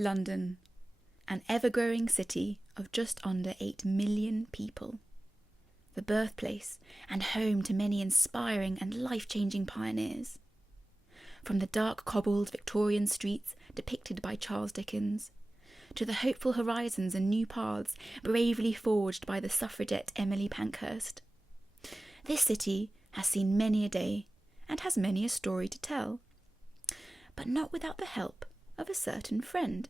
London, an ever-growing city of just under 8 million people. The birthplace and home to many inspiring and life-changing pioneers. From the dark cobbled Victorian streets depicted by Charles Dickens, to the hopeful horizons and new paths bravely forged by the suffragette Emily Pankhurst. This city has seen many a day and has many a story to tell, but not without the help of a certain friend.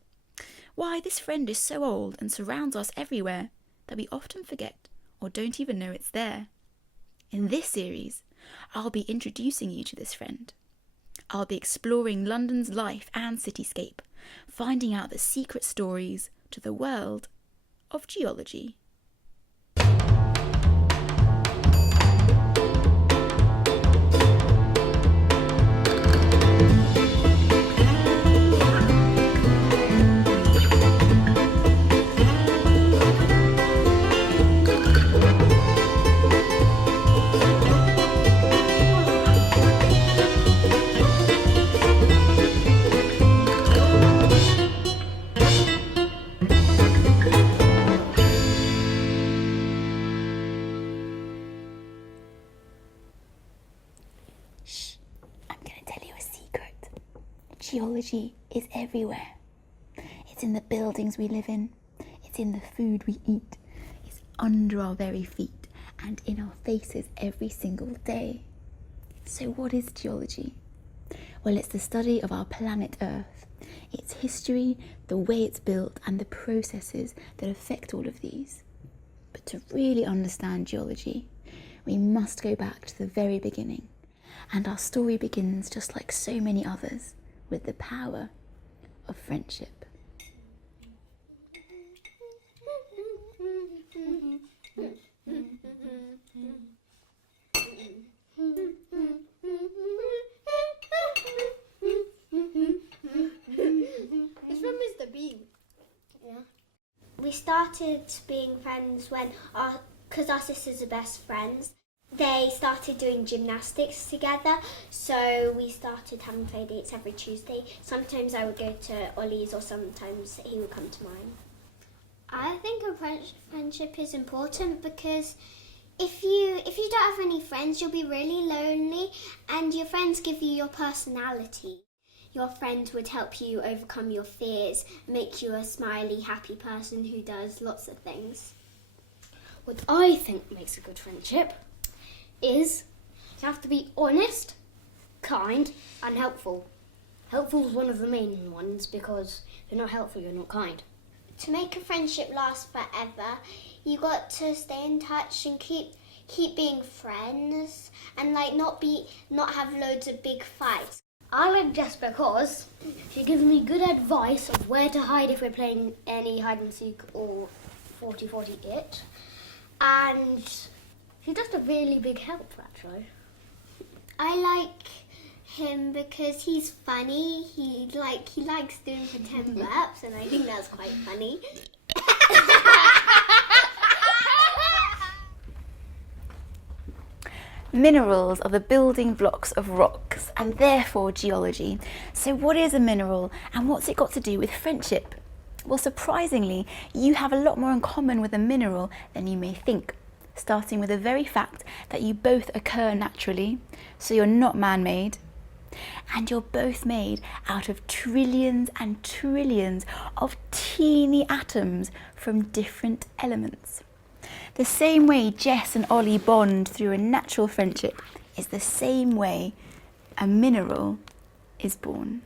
Why, this friend is so old and surrounds us everywhere that we often forget or don't even know it's there. In this series, I'll be introducing you to this friend. I'll be exploring London's life and cityscape, finding out the secret stories to the world of geology. Geology is everywhere. It's in the buildings we live in. It's in the food we eat. It's under our very feet and in our faces every single day. So what is geology? Well, it's the study of our planet Earth, its history, the way it's built, and the processes that affect all of these. But to really understand geology, we must go back to the very beginning. And our story begins, just like so many others, with the power of friendship. It's from Mr. Bean. Yeah. We started being friends when because our sisters are best friends. They started doing gymnastics together, so we started having play dates every Tuesday. Sometimes I would go to Ollie's or sometimes he would come to mine. I think a friendship is important because if you don't have any friends, you'll be really lonely, and your friends give you your personality. Your friend would help you overcome your fears, make you a smiley, happy person who does lots of things. What I think makes a good friendship is you have to be honest, kind, and helpful. Helpful is one of the main ones because if you're not helpful, you're not kind. To make a friendship last forever, you got to stay in touch and keep being friends and not have loads of big fights. I like Jess because she gives me good advice of where to hide if we're playing any hide and seek or 40-40 it, and she's just a really big help, actually. I like him because he's funny. He likes doing pretend burps, and I think that's quite funny. Minerals are the building blocks of rocks and therefore geology. So what is a mineral and what's it got to do with friendship? Well, surprisingly, you have a lot more in common with a mineral than you may think. Starting with the very fact that you both occur naturally, so you're not man-made, and you're both made out of trillions and trillions of teeny atoms from different elements. The same way Jess and Ollie bond through a natural friendship is the same way a mineral is born.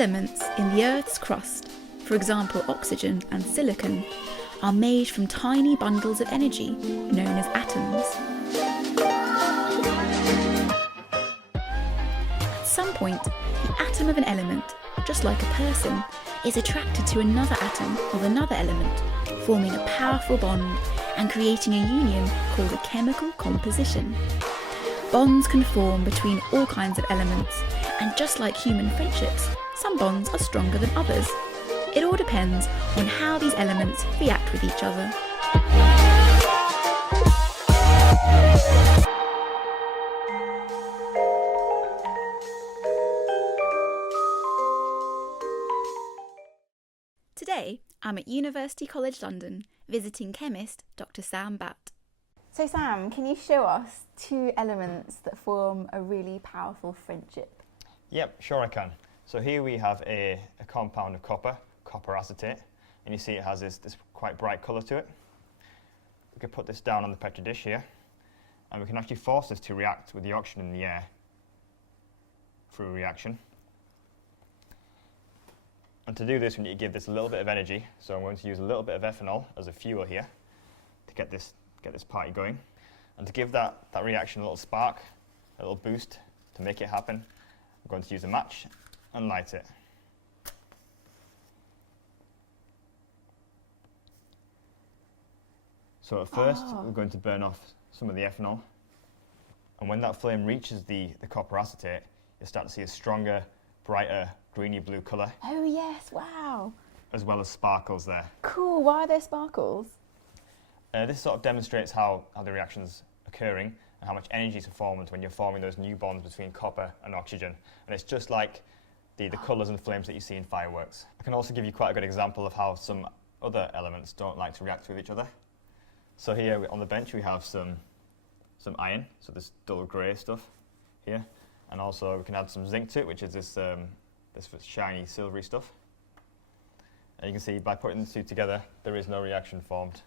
elements in the Earth's crust, for example oxygen and silicon, are made from tiny bundles of energy known as atoms. At some point, the atom of an element, just like a person, is attracted to another atom of another element, forming a powerful bond and creating a union called a chemical composition. Bonds can form between all kinds of elements, and just like human friendships, some bonds are stronger than others. It all depends on how these elements react with each other. Today, I'm at University College London visiting chemist Dr. Sam Batt. So Sam, can you show us two elements that form a really powerful friendship? Yep, sure I can. So here we have a compound of copper acetate, and you see it has this quite bright colour to it. We could put this down on the petri dish here, and we can actually force this to react with the oxygen in the air through a reaction. And to do this, we need to give this a little bit of energy, so I'm going to use a little bit of ethanol as a fuel here to get this party going. And to give that reaction a little spark, a little boost to make it happen, I'm going to use a match and light it. So at first, we're going to burn off some of the ethanol, and when that flame reaches the copper acetate, you'll start to see a stronger, brighter, greeny blue colour. Oh yes, wow. As well as sparkles there. Cool, why are there sparkles? This sort of demonstrates how the reaction's occurring and how much energy is formed when you're forming those new bonds between copper and oxygen. And it's just like the colours and flames that you see in fireworks. I can also give you quite a good example of how some other elements don't like to react with each other. So here on the bench we have some iron, so this dull grey stuff here. And also we can add some zinc to it, which is this shiny silvery stuff. And you can see by putting the two together, there is no reaction formed.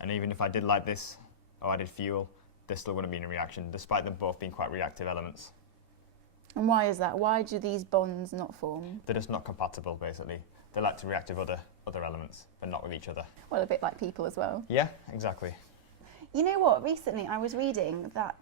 And even if I did light this, or added fuel, there still wouldn't be any reaction, despite them both being quite reactive elements. And why is that? Why do these bonds not form? They're just not compatible, basically. They like to react with other elements, but not with each other. Well, a bit like people as well. Yeah, exactly. You know what? Recently I was reading that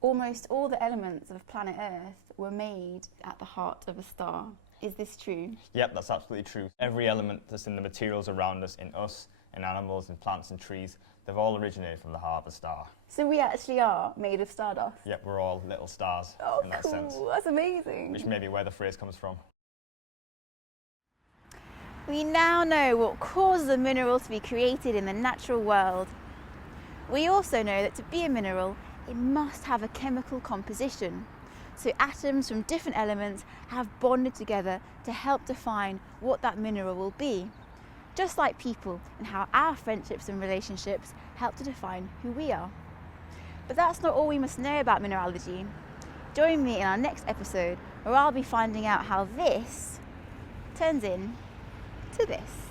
almost all the elements of planet Earth were made at the heart of a star. Is this true? Yep, that's absolutely true. Every element that's in the materials around us, in us, in animals, in plants and trees, they've all originated from the heart of a star. So we actually are made of stardust? Yep, we're all little stars in that sense. That's amazing. Which may be where the phrase comes from. We now know what causes a mineral to be created in the natural world. We also know that to be a mineral, it must have a chemical composition. So atoms from different elements have bonded together to help define what that mineral will be. Just like people and how our friendships and relationships help to define who we are. But that's not all we must know about mineralogy. Join me in our next episode where I'll be finding out how this turns into this.